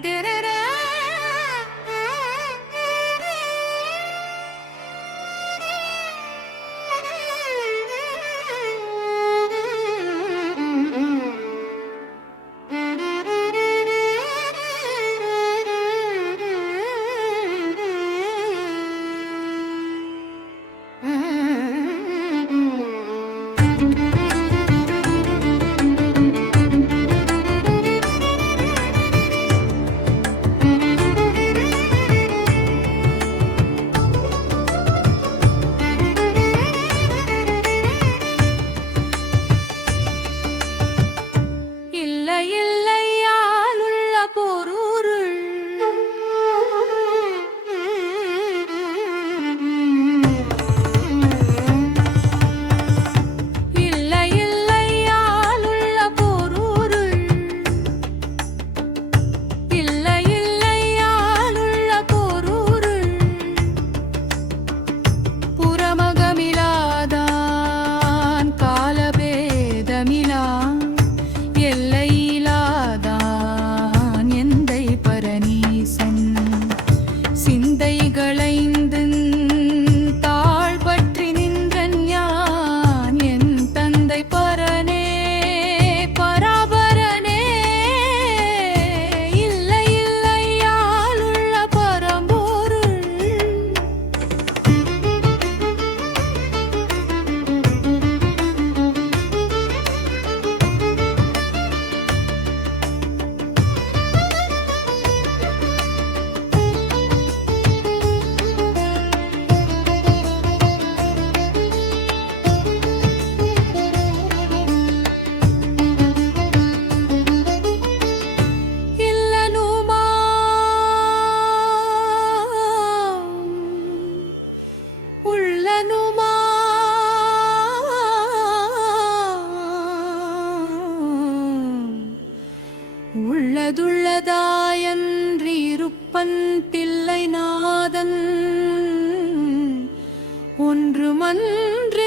Did it எனதுள்ளதாயன்றி இருப்பன் Thillainathan ஒன்று மன்ற